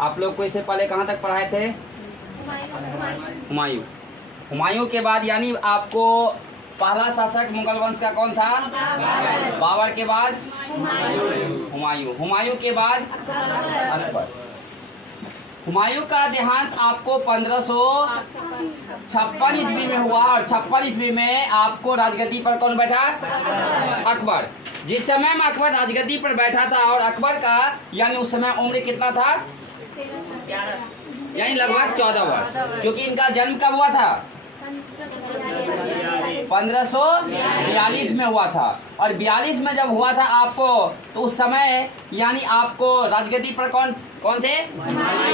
आप लोग को इससे पहले कहाँ तक पढ़ाए थे? हुमायूं। हुमायूं के बाद यानी आपको पहला शासक मुगल वंश का कौन था? बाबर के बाद हुमायूं। हुमायूं के बाद अकबर। हुमायूं का देहांत आपको 1556 ईस्वी में हुआ और 56 ईस्वी में आपको राजगद्दी पर कौन बैठा? अकबर। जिस समय में अकबर राजगद्दी पर बैठा था और अकबर का यानी उस समय उम्र कितना था? यानी लगभग 14 वर्ष, क्योंकि इनका जन्म कब हुआ था? 1542 में हुआ था। और 42 में जब हुआ था आपको, तो उस समय यानी आपको राजगद्दी पर कौन थे?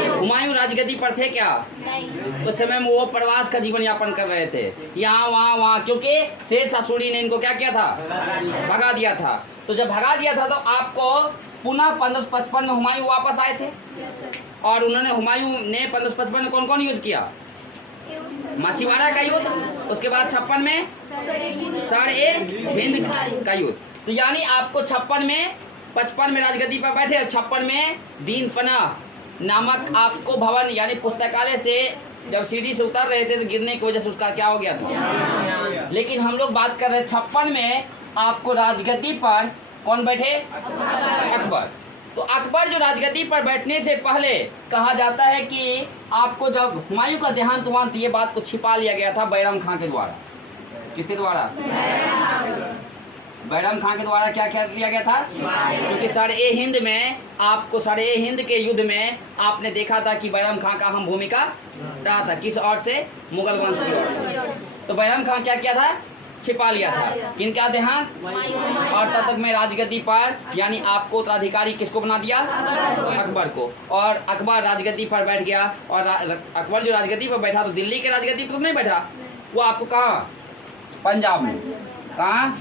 हुमायूं राजगद्दी पर थे क्या? उस समय में वो प्रवास का जीवन यापन कर रहे थे, यहाँ वहाँ, क्योंकि शेर शाह सूरी ने इनको क्या किया था? भगा दिया था। तो जब भगा दिया था तो आपको पुनः 1555 में हुमायूं वापस आए थे और उन्होंने हुमायूं ने 1555 में कौन कौन युद्ध किया? माछीवाड़ा का युद्ध, उसके बाद 56 में सर-ए-हिंद का युद्ध। तो यानी आपको 56 में 55 में राजगद्दी पर बैठे और 56 में दीन पनाह नामक आपको भवन यानी पुस्तकालय से जब सीढ़ी से उतर रहे थे तो गिरने की वजह से उसका क्या हो गया था? लेकिन हम लोग बात कर रहे हैं 56 में आपको राजगद्दी पर कौन बैठे? अकबर। तो अकबर जो राजगद्दी पर बैठने से पहले कहा जाता है कि आपको जब हुमायूं का देहांत हुआ तो ये बात को छिपा लिया गया था बैरम खां के द्वारा। किसके द्वारा? बैरम खां के द्वारा क्या क्या लिया गया था? क्योंकि सर-ए-हिंद में आपको सर-ए-हिंद के युद्ध में आपने देखा था कि बैरम खां का अहम भूमिका रहा था। किस ओर से? मुगल वंश की ओर से। तो बैरम खां क्या किया था? छिपा लिया था। किनका देहांत? और तब तक में राजगद्दी पर यानी आपको उत्तराधिकारी किसको बना दिया? अकबर को। और अकबर राजगद्दी पर बैठ गया और अकबर जो राजगद्दी पर बैठा तो दिल्ली के राजगद्दी पर नहीं बैठा, वो आपको कहाँ? पंजाब में। कहाँ?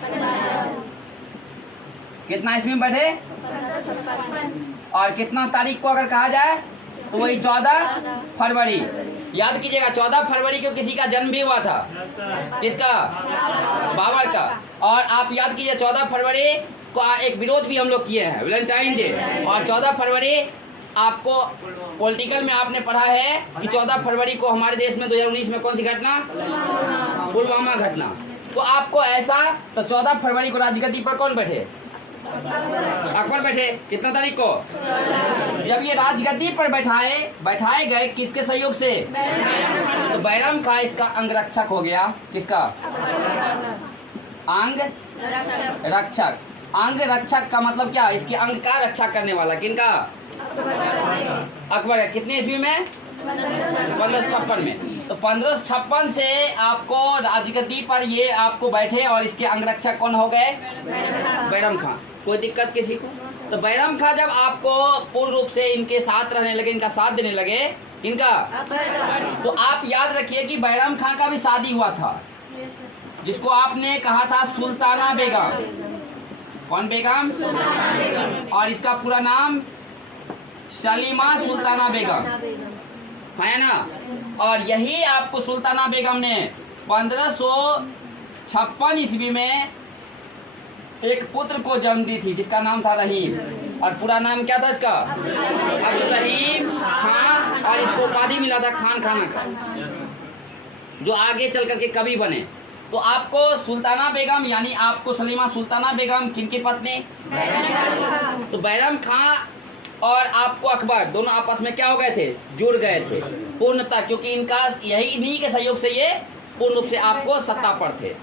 कितना ईस्वी में बैठे? और कितना तारीख को अगर कहा जाए तो वही 14 फरवरी। याद कीजिएगा 14 फरवरी को किसी का जन्म भी हुआ था। किसका? बाबर का। और आप याद कीजिए 14 फरवरी को एक विरोध भी हम लोग किए हैं, वैलेंटाइन डे। और 14 फरवरी आपको पॉलिटिकल में आपने पढ़ा है कि 14 फरवरी को हमारे देश में 2019 में कौन सी घटना? पुलवामा घटना। तो आपको ऐसा तो 14 फरवरी को राजगद्दी पर कौन बैठे? अकबर बैठे। कितना तारीख को? जब ये राजगद्दी पर बैठाए गए किसके सहयोग से? तो बैरम खां इसका अंगरक्षक हो गया। किसका? अंग रक्षक। अंग रक्षक का मतलब क्या? इसके अंग का रक्षा करने वाला। किनका? अकबर। कितने ईस्वी में? 1556 में। तो 1556 से आपको राजगद्दी पर ये आपको बैठे और इसके अंगरक्षक कौन हो गए? बैरम खां। कोई दिक्कत किसी को? तो बैरम खां जब आपको पूर्ण रूप से इनके साथ रहने लगे, इनका साथ देने लगे, इनका तो आप याद रखिए कि बैरम खां का भी शादी हुआ था, जिसको आपने कहा था सुल्ताना बेगम। कौन बेगम? और इसका पूरा नाम सलीमा सुल्ताना बेगम है ना। और यही आपको सुल्ताना बेगम ने 1556 ईस्वी में एक पुत्र को जन्म दी थी जिसका नाम था रहीम। और पूरा नाम क्या था इसका? अब्दुल रहीम खां। और इसको उपाधि मिला था खान खाना का, जो आगे चल करके कवि बने। तो आपको सुल्ताना बेगम यानी आपको सलीमा सुल्ताना बेगम किनकी पत्नी? तो बैरम खां और आपको अकबर दोनों आपस में क्या हो गए थे? जुड़ गए थे पूर्णतः, क्योंकि इनका इन्हीं के सहयोग से ये पूर्ण रूप से आपको सत्ता पर थे।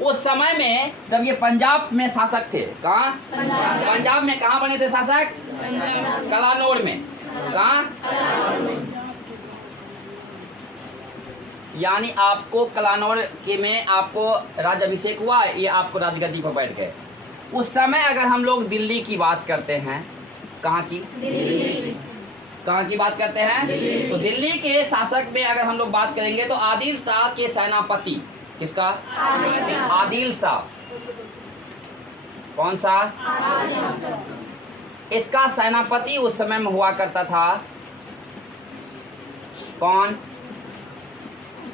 उस समय में जब ये पंजाब में शासक थे। कहाँ? पंजाब में। कहाँ बने थे शासक? कलानौर में। कहाँ? यानी आपको कलानौर के में आपको राजाभिषेक हुआ, ये आपको राजगद्दी पर बैठ गए। उस समय अगर हम लोग दिल्ली की बात करते हैं, कहाँ की? कहाँ की बात करते हैं? तो दिल्ली के शासक में अगर हम लोग बात करेंगे तो आदिल शाह के सेनापति। किसका? आदिल शाह। कौन सा? इसका सेनापति उस समय में हुआ करता था कौन?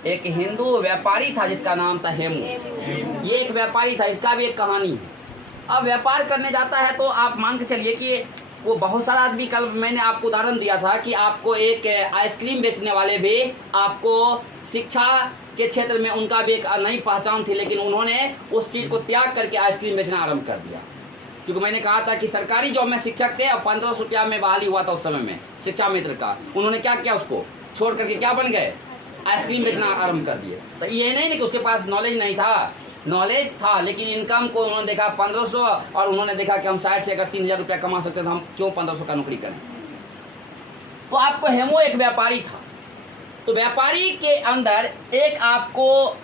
एक हिंदू व्यापारी था जिसका नाम था हेमू। ये एक व्यापारी था, इसका भी एक कहानी है। अब व्यापार करने जाता है तो आप मान के चलिए कि आपको बहुत सारा आदमी, कल मैंने आपको उदाहरण दिया था कि आपको एक आइसक्रीम बेचने वाले भी आपको शिक्षा के क्षेत्र में उनका भी एक नई पहचान थी, लेकिन उन्होंने उस चीज़ को त्याग करके आइसक्रीम बेचना आरंभ कर दिया। क्योंकि मैंने कहा था कि सरकारी जॉब में शिक्षक थे और 1500 रुपया में बहाली हुआ था उस समय में शिक्षा मित्र का। उन्होंने क्या किया, उसको छोड़ करके क्या बन गए, आइसक्रीम बेचना आरंभ कर दिए। तो ये नहीं कि उसके पास नॉलेज नहीं था, नॉलेज था, लेकिन इनकम को उन्होंने देखा 1500 और उन्होंने देखा कि हम साइड से अगर 3000 रुपया कमा सकते तो हम क्यों 1500 का नौकरी करें। तो आपको हेमू एक व्यापारी था, तो व्यापारी के अंदर एक आपको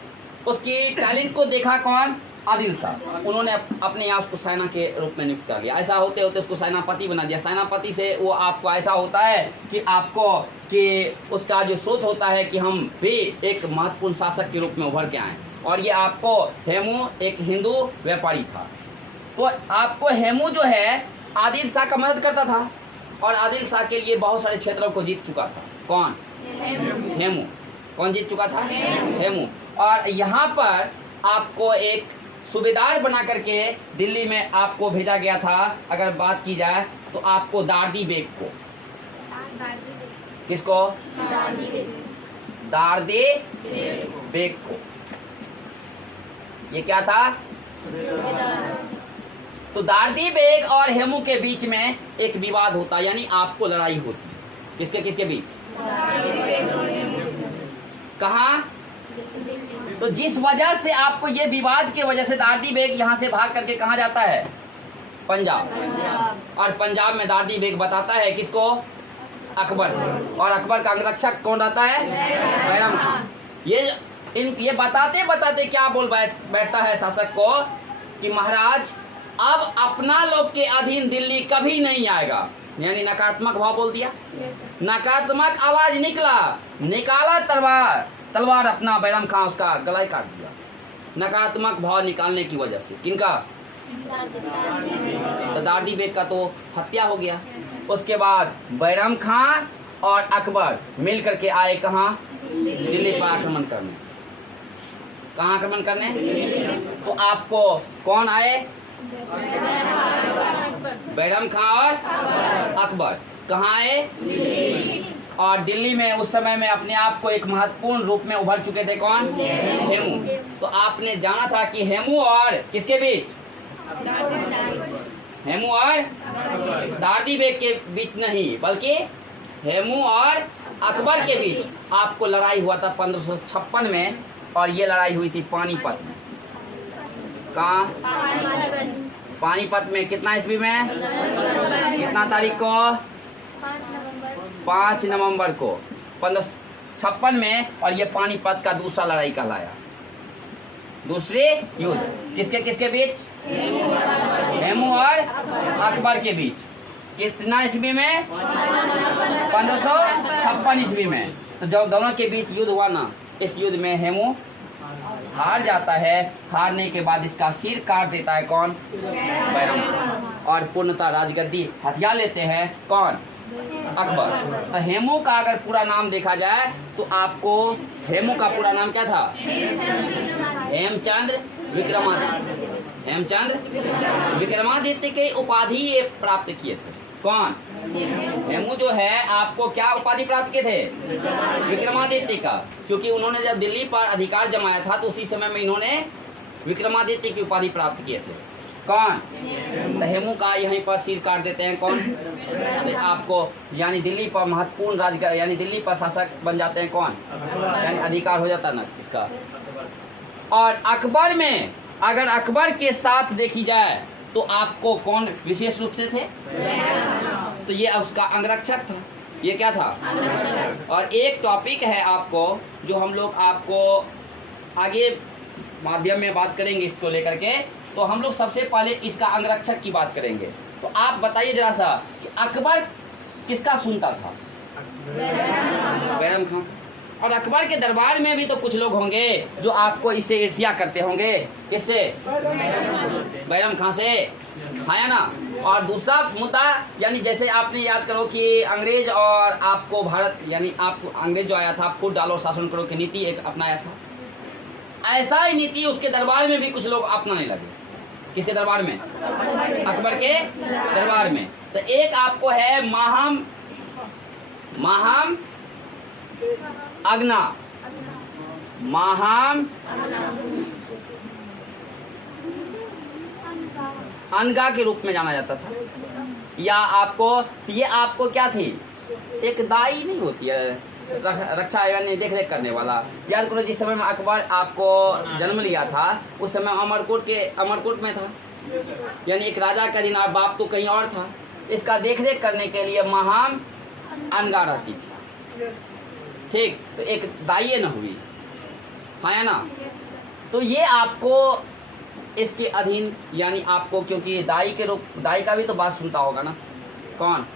उसकी टैलेंट को देखा कौन, आदिल साहब। उन्होंने अपने यहाँ उसको सेना के रूप में नियुक्त कर लिया। ऐसा होते होते उसको सेनापति बना दिया। सेनापति से वो आपको ऐसा होता है कि आपको कि उसका जो सोच होता है कि हम भी एक महत्वपूर्ण शासक के रूप में उभर के आए। और ये आपको हेमू एक हिंदू व्यापारी था। तो आपको हेमू जो है आदिल शाह का मदद करता था और आदिल शाह के लिए बहुत सारे क्षेत्रों को जीत चुका था। कौन, हेमू। कौन जीत चुका था, हेमू। और यहाँ पर आपको एक सूबेदार बना करके दिल्ली में आपको भेजा गया था। अगर बात की जाए तो आपको दार्दी बेग को, किसको, दार्दी बेग को। ये क्या था, तो दार्दी बेग और हेमू के बीच में एक विवाद होता, यानी आपको लड़ाई होती। किसके किसके बीच, कहाँ, तो जिस वजह से आपको ये विवाद के वजह से दार्दी बेग यहाँ से भाग करके कहाँ जाता है, पंजाब। और पंजाब में दार्दी बेग बताता है किसको, अकबर। और अकबर का अंगरक्षक कौन रहता है, बैरम खान। ये बताते बताते क्या बोल बैठता है शासक को कि महाराज अब अपना लोग के अधीन दिल्ली कभी नहीं आएगा। यानी नकारात्मक भाव बोल दिया, नकारात्मक आवाज निकाला तलवार अपना बैरम खान उसका गला ही काट दिया। नकारात्मक भाव निकालने की वजह से किनका, तो दार्दी बेग का तो हत्या हो गया। उसके बाद बैरम खान और अकबर मिल करके आए कहाँ, दिल्ली पर आक्रमण करने। कहाँ आक्रमण करने, तो आपको कौन आए, बैरम खान और अकबर कहाँ आए, और दिल्ली में उस समय में अपने आप को एक महत्वपूर्ण रूप में उभर चुके थे। कौन, हेमू। तो आपने जाना था कि हेमू और किसके बीच, हेमू और दार्दी बेग के बीच नहीं, बल्कि हेमू और अकबर के बीच आपको लड़ाई हुआ था 1556 में। और ये लड़ाई हुई थी पानीपत में। कहाँ, पानीपत में। कितना ईस्वी में, कितना तारीख को, 5 नवंबर को 1556 में। और ये पानीपत का दूसरा लड़ाई कहलाया, दूसरे युद्ध। किसके किसके बीच, हेमू और अकबर के बीच। कितना ईस्वी में, 1556 ईस्वी में। तो जब दोनों के बीच युद्ध हुआ ना, इस युद्ध में हेमू हार जाता है। हारने के बाद इसका सिर काट देता है कौन, बैरम खान। और पूर्णतः राजगद्दी हथिया लेते हैं कौन, अकबर। तो हेमू का अगर पूरा नाम देखा जाए तो आपको, हेमू का पूरा नाम क्या था, हेमचंद्र विक्रमादित्य। हेमचंद्र विक्रमादित्य के उपाधि ये प्राप्त किए थे। कौन, हेमू जो है आपको क्या उपाधि प्राप्त किए थे, विक्रमादित्य का। क्योंकि उन्होंने जब दिल्ली पर अधिकार जमाया था तो उसी समय में इन्होंने विक्रमादित्य की उपाधि प्राप्त किए थे। कौन, तो हेमू का यहीं पर सिर काट देते हैं कौन, तो आपको यानी दिल्ली पर महत्वपूर्ण यानी दिल्ली पर शासक बन जाते हैं कौन, यानी अधिकार हो जाता ना इसका। और अकबर में अगर अकबर के साथ देखी जाए तो आपको कौन विशेष रूप से थे, तो ये उसका अंगरक्षक था। ये क्या था, और एक टॉपिक है आपको जो हम लोग आपको आगे माध्यम में बात करेंगे इसको लेकर के। तो हम लोग सबसे पहले इसका अंगरक्षक की बात करेंगे। तो आप बताइए जरा सा कि अकबर किसका सुनता था, बैरम खान। और अकबर के दरबार में भी तो कुछ लोग होंगे जो आपको इससे ईर्ष्या करते होंगे। किससे, बैरम खान से, है ना। और दूसरा मुद्दा, यानी जैसे आपने याद करो कि अंग्रेज और आपको भारत, यानी आपको अंग्रेज जो आया था फूट डालो शासन करो की नीति एक अपनाया था। ऐसा ही नीति उसके दरबार में भी कुछ लोग अपनाने लगे। किसके दरबार में, अकबर के दरबार में। तो एक आपको है माहम अग्ना, माहम अनगा के रूप में जाना जाता था। या आपको ये आपको क्या थी, एक दाई नहीं होती है रक्षा यानी देख रेख करने वाला। याद करो जिस समय में अकबर आपको जन्म लिया था उस समय अमरकोट में था, यानी एक राजा का दिन और बाप तो कहीं और था। इसका देख रेख करने के लिए महाम अनगा रहती थी, ठीक। तो एक दाई न हुई, है ना। तो ये आपको इसके अधीन, यानी आपको क्योंकि दाई का भी तो बात सुनता होगा ना, कौन,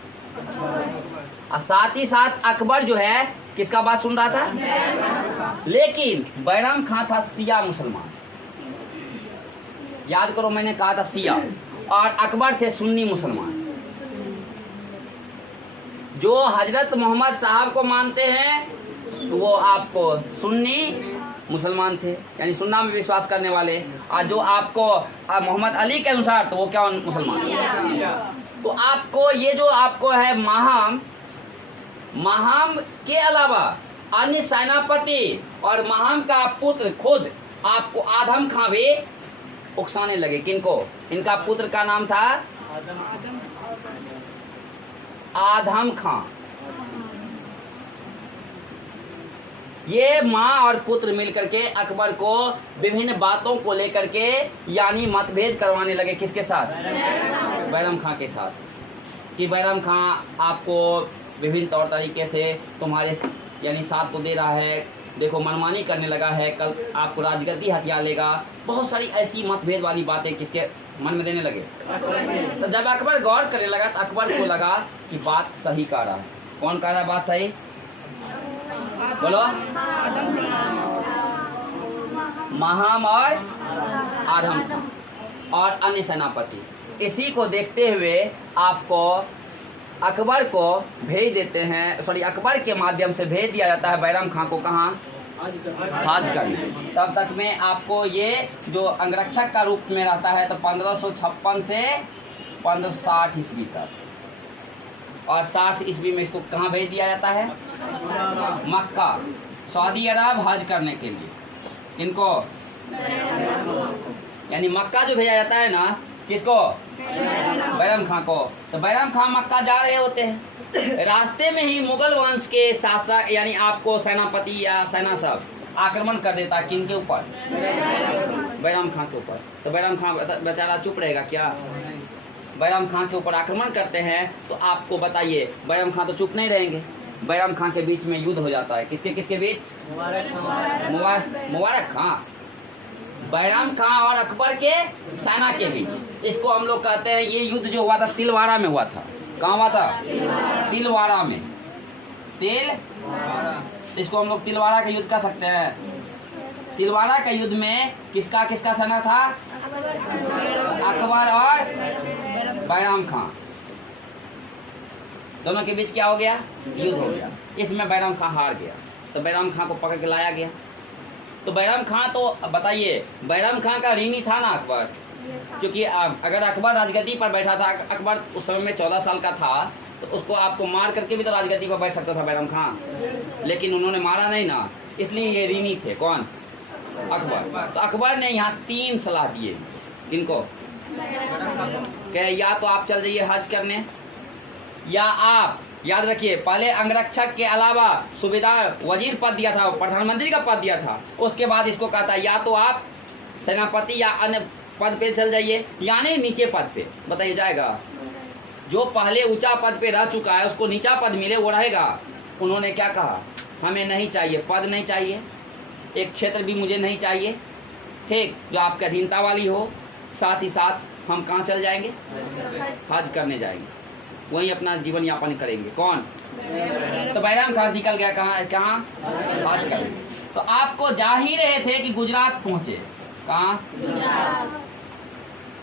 और साथ ही साथ अकबर जो है किसका बात सुन रहा था, लेकिन बैराम खां था शिया मुसलमान। याद करो मैंने कहा था शिया, और अकबर थे सुन्नी मुसलमान। जो हजरत मोहम्मद साहब को मानते हैं वो आपको सुन्नी मुसलमान थे, यानी सुन्ना में विश्वास करने वाले। और जो आपको मोहम्मद अली के अनुसार तो वो क्या मुसलमान। तो आपको ये जो आपको है महाम के अलावा अन्य सेनापति और महाम का पुत्र खुद आपको आदम खां भी उकसाने लगे। किनको, इनका पुत्र का नाम था आदम खां। ये माँ और पुत्र मिलकर के अकबर को विभिन्न बातों को लेकर के यानी मतभेद करवाने लगे। किसके साथ, बैराम खां के साथ, कि बैराम खां आपको विभिन्न तौर तरीके से तुम्हारे यानी साथ तो दे रहा है, देखो मनमानी करने लगा है, कल आपको राजगद्दी हथिया लेगा। बहुत सारी ऐसी मतभेद वाली बातें किसके मन में देने लगे। तो जब अकबर गौर करने लगा तो अकबर को लगा कि बात सही कह रहा है। कौन कह रहा है बात सही, बोलो, महाम और आदम खां और अन्य सेनापति। इसी को देखते हुए आपको अकबर को भेज देते हैं, सॉरी अकबर के माध्यम से भेज दिया जाता है बैराम खां को। कहाँ, हाज करने। तब तक में आपको ये जो अंगरक्षक का रूप में रहता है तो 1556 से 1560 ईस्वी तक, और 60 ईस्वी में इसको कहाँ भेज दिया जाता है, मक्का, सऊदी अरब हज करने के लिए। इनको यानी मक्का जो भेजा जाता है ना, किसको, बैराम खां को। तो बैराम खां मक्का जा रहे होते हैं, रास्ते में ही मुगल वंश के शासक यानी आपको सेनापति या सेना सब आक्रमण कर देता है। किन के ऊपर, बैराम खां के ऊपर। तो बैराम खां बेचारा चुप रहेगा क्या, बैराम खां के ऊपर आक्रमण करते हैं। तो आपको बताइए बैराम खां तो चुप नहीं रहेंगे। बैराम खां के बीच में युद्ध हो जाता है। किसके बीच, मुबारक खां, बैराम खां और अकबर के सेना के बीच। इसको हम लोग कहते हैं, ये युद्ध जो हुआ था तिलवाड़ा में हुआ था। कहाँ हुआ था, तिलवाड़ा में। इसको हम लोग तिलवाड़ा का युद्ध कह सकते हैं। तिलवाड़ा का युद्ध में किसका सेना था, अकबर और बैराम खां, दोनों के बीच क्या हो गया, युद्ध हो गया। इसमें बैराम खां हार गया। तो बैराम खां को पकड़ के लाया गया। तो बैराम खां तो बताइए, बैराम खां का ऋणी था ना अकबर, क्योंकि अगर अकबर राजगद्दी पर बैठा था, अकबर उस समय में 14 साल का था, तो उसको आपको मार करके भी तो राजगद्दी पर बैठ सकता था बैराम खां, लेकिन उन्होंने मारा नहीं ना, इसलिए ये ऋणी थे। कौन, अकबर। तो अकबर ने यहाँ 3 सलाह दिए। किनको, कहे या तो आप चल जाइए हज करने, या आप याद रखिए पहले अंगरक्षक के अलावा सूबेदार वजीर पद दिया था, प्रधानमंत्री का पद दिया था। उसके बाद इसको कहा था या तो आप सेनापति या अन्य पद पे चल जाइए, यानी नीचे पद पे। बताइए जाएगा, जो पहले ऊंचा पद पे रह चुका है उसको नीचा पद मिले वो रहेगा। उन्होंने क्या कहा, हमें नहीं चाहिए, पद नहीं चाहिए, एक क्षेत्र भी मुझे नहीं चाहिए, ठीक, जो आपकी अधीनता वाली हो। साथ ही साथ हम कहाँ चल जाएंगे, हज करने जाएंगे, वहीं अपना जीवन यापन करेंगे। कौन, तो बैराम खां निकल गया कहाँ हज करने। तो आपको जा ही रहे थे कि गुजरात पहुंचे। कहाँ,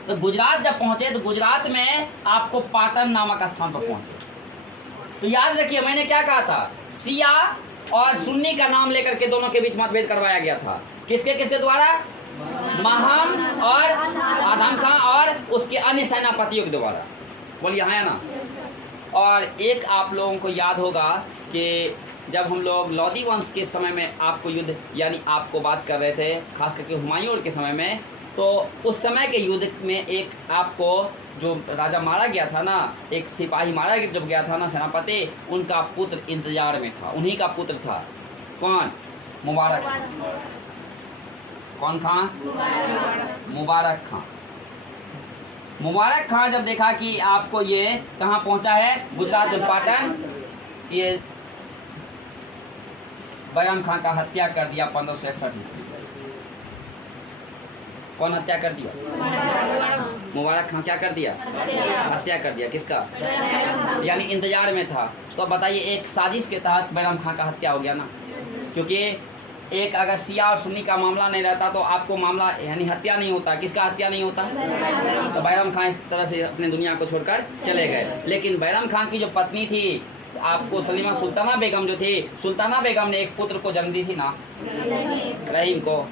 तो गुजरात जब पहुंचे तो गुजरात में आपको पाटन नामक स्थान पर पहुंचे। तो याद रखिए मैंने क्या कहा था, शिया और सुन्नी का नाम लेकर के दोनों के बीच मतभेद करवाया गया था। किसके द्वारा, महाम और आदम खां और उसके अन्य सेनापतियों के द्वारा। बोलिए हाँ या ना। और एक आप लोगों को याद होगा कि जब हम लोग लोधी वंश के समय में आपको युद्ध यानी आपको बात कर रहे थे, खास करके हुमायूं के समय में, तो उस समय के युद्ध में एक आपको जो राजा मारा गया था ना, एक सिपाही मारा जब गया था ना, सेनापति, उनका पुत्र इंतजार में था, उन्हीं का पुत्र था। कौन? मुबारक। कौन खां? मुबारक खां। मुबारक खां जब देखा कि आपको ये कहाँ पहुंचा है, गुजरात में पाटन, ये बैराम खां का हत्या कर दिया 1561 ईस्वी। कौन हत्या कर दिया? मुबारक खां क्या कर दिया? हत्या कर दिया। किसका? यानी इंतजार में था। तो बताइए, एक साजिश के तहत बैराम खां का हत्या हो गया ना, क्योंकि एक अगर सिया और सुन्नी का मामला नहीं रहता तो आपको मामला यानी हत्या नहीं होता। किसका हत्या नहीं होता? तो बैराम खां इस तरह से अपने दुनिया को छोड़कर चले गए। लेकिन बैराम खां की जो पत्नी थी आपको सलीमा सुल्ताना बेगम जो थी, सुल्ताना बेगम ने एक पुत्र को जन्म दी थी ना, रहीम को।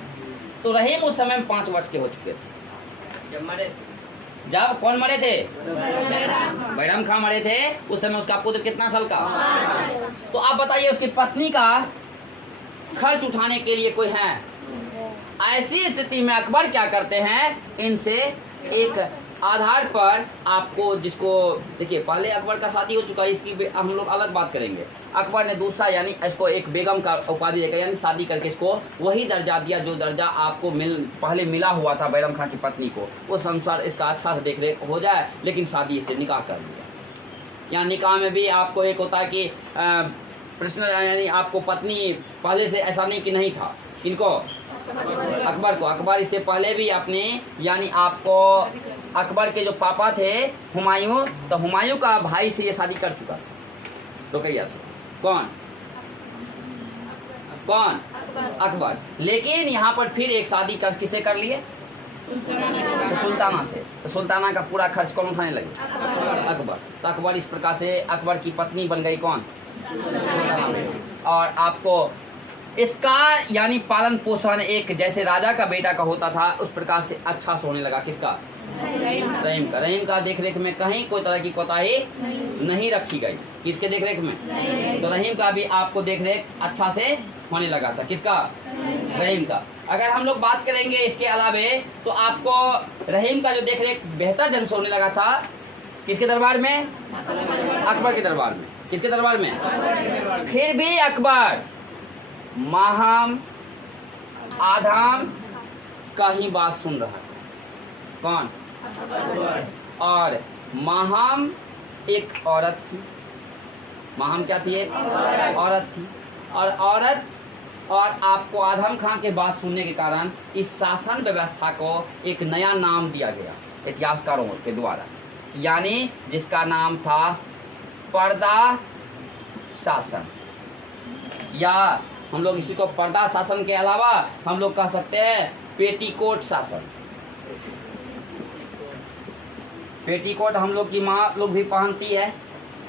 तो रहीम उस समय में 5 वर्ष के हो चुके थे जब कौन मरे थे? बैराम खां मरे थे। उस समय उसका पुत्र कितना साल का? तो आप बताइए, उसकी पत्नी का खर्च उठाने के लिए कोई है? ऐसी स्थिति में अकबर क्या करते हैं, इनसे एक आधार पर आपको, जिसको देखिए पहले अकबर का शादी हो चुका है, इसकी हम लोग अलग बात करेंगे। अकबर ने दूसरा यानी इसको एक बेगम का उपाधि देकर यानी शादी करके इसको वही दर्जा दिया जो दर्जा आपको पहले मिला हुआ था बैराम खां की पत्नी को। उस अनुसार इसका अच्छा से देख रेख हो जाए, लेकिन शादी इससे निकाह कर दिया। यहाँ निकाह में भी आपको एक होता है कि प्रश्न यानी आपको पत्नी पहले से ऐसा नहीं कि नहीं था। इनको अकबर को, अकबर इससे पहले भी अपने यानी आपको अकबर के जो पापा थे हुमायूं, तो हुमायूं का भाई से ये शादी कर चुका था रुकैया से। कौन? कौन? अकबर। लेकिन यहाँ पर फिर एक शादी कर किसे कर लिए? तो सुल्ताना से। तो सुल्ताना का पूरा खर्च कौन उठाने लगे? अकबर। तो अकबर इस प्रकार से अकबर की पत्नी बन गई कौन? सुल्ताना बेगम। और आपको इसका यानी पालन पोषण एक जैसे राजा का बेटा का होता था उस प्रकार से अच्छा से होने लगा। किसका? रहीम का। रहीम का देख रेख में कहीं कोई तरह की कोताही नहीं रखी गई। किसके देख रेख में? तो रहीम का भी आपको देख रेख अच्छा से होने लगा था। किसका? रहीम का। अगर हम लोग बात करेंगे इसके अलावे तो आपको रहीम का जो देख रेख बेहतर ढंग से होने लगा था किसके दरबार में? अकबर के दरबार में। किसके दरबार में? फिर भी अकबर माहम आधाम का ही बात सुन रहा था। कौन? और माहम एक औरत थी। माहम क्या थी? एक औरत थी। और औरत और आपको आधम खां के बात सुनने के कारण इस शासन व्यवस्था को एक नया नाम दिया गया इतिहासकारों के द्वारा, यानी जिसका नाम था पर्दा शासन, या हम लोग इसी को पर्दा शासन के अलावा हम लोग कह सकते हैं पेटीकोट शासन। पेटीकोट हम लोग की माँ लोग भी पहनती है,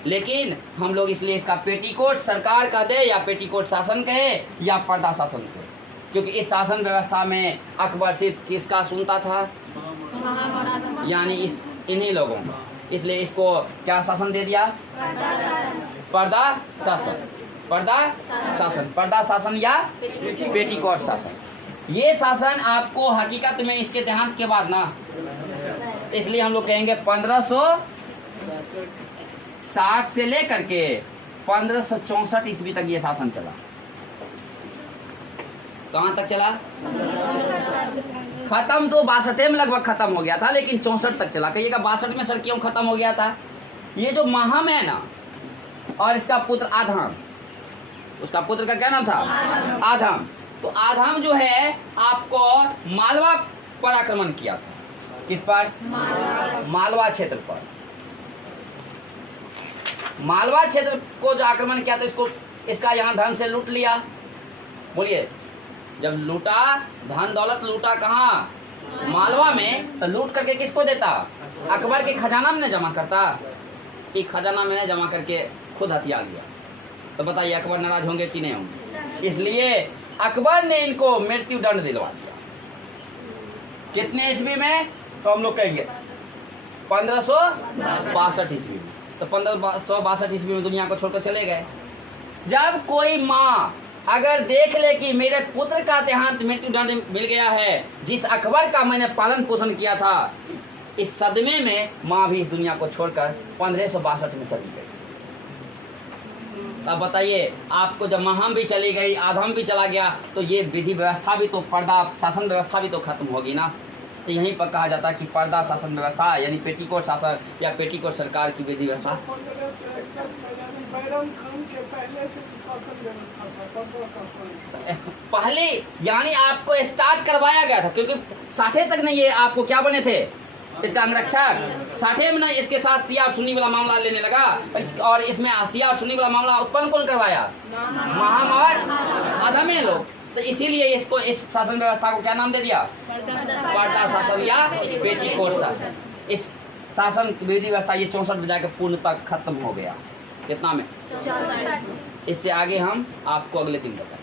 लेकिन हम लोग इसलिए इसका पेटीकोट सरकार का दे या पेटीकोट शासन कहे या पर्दा शासन कहे, क्योंकि इस शासन व्यवस्था में अकबर सिर्फ किसका सुनता था? यानी इन्हीं लोगों का। इसलिए इसको क्या शासन दे दिया? पर्दा शासन। पर्दा शासन, पर्दा शासन या पेटीकोट शासन। ये शासन आपको हकीकत में इसके देहांत के बाद ना, इसलिए हम लोग कहेंगे 1560 से लेकर के 1564 ईस्वी तक ये शासन चला। कहाँ तक चला? खत्म तो 62 में लगभग खत्म हो गया था, लेकिन 64 तक चला। कहिएगा 62 में सर क्यों खत्म हो गया था? ये जो माहम है ना, और इसका पुत्र आधम, उसका पुत्र का क्या नाम था? आधम। तो आधम जो है आपको मालवा पर आक्रमण किया था। किस पर? मालवा क्षेत्र पर। मालवा क्षेत्र को जो आक्रमण किया था, इसको इसका यहाँ धन से लूट लिया। बोलिए, जब लूटा, धन दौलत लूटा कहाँ? मालवा में। तो लूट करके किसको देता? अकबर के खजाना में जमा करता। एक खजाना में जमा करके खुद हथियार लिया। तो बताइए अकबर नाराज होंगे कि नहीं होंगे? इसलिए अकबर ने इनको मृत्यु दंड दिलवा दिया। कितने ईस्वी में? तो हम लोग कहेंगे 1562 ईस्वी में। तो 1562 ईस्वी में दुनिया को छोड़कर चले गए। जब कोई माँ अगर देख ले कि मेरे पुत्र का देहांत मृत्युदंड मिल गया है, जिस अकबर का मैंने पालन पोषण किया था, इस सदमे में माँ भी इस दुनिया को छोड़कर 1562 में चली गई। अब बताइए, आपको जब महम भी चली गई, आधम भी चला गया, तो ये विधि व्यवस्था भी तो, पर्दा शासन व्यवस्था भी तो खत्म होगी ना। तो यहीं पर कहा जाता है कि पर्दा शासन व्यवस्था यानी पेटीकोट शासन या पेटीकोट सरकार की विधि व्यवस्था। पहले यानी आपको स्टार्ट करवाया गया था, क्योंकि 60 तक नहीं, ये आपको क्या बने थे, इसका अंगरक्षक। 60 में नहीं इसके साथ सिया और सुन्नी वाला मामला लेने लगा, और इसमें सिया और सुन्नी वाला मामला उत्पन्न कौन करवाया, महम और आधम लोग। तो इसीलिए इसको, इस शासन व्यवस्था को क्या नाम दे दिया, पर्दा शासन या पेटीकोट शासन। इस शासन विधि व्यवस्था ये 64 में जाकर पूर्णतः खत्म हो गया। कितना में? इससे आगे हम आपको अगले दिन बताएं।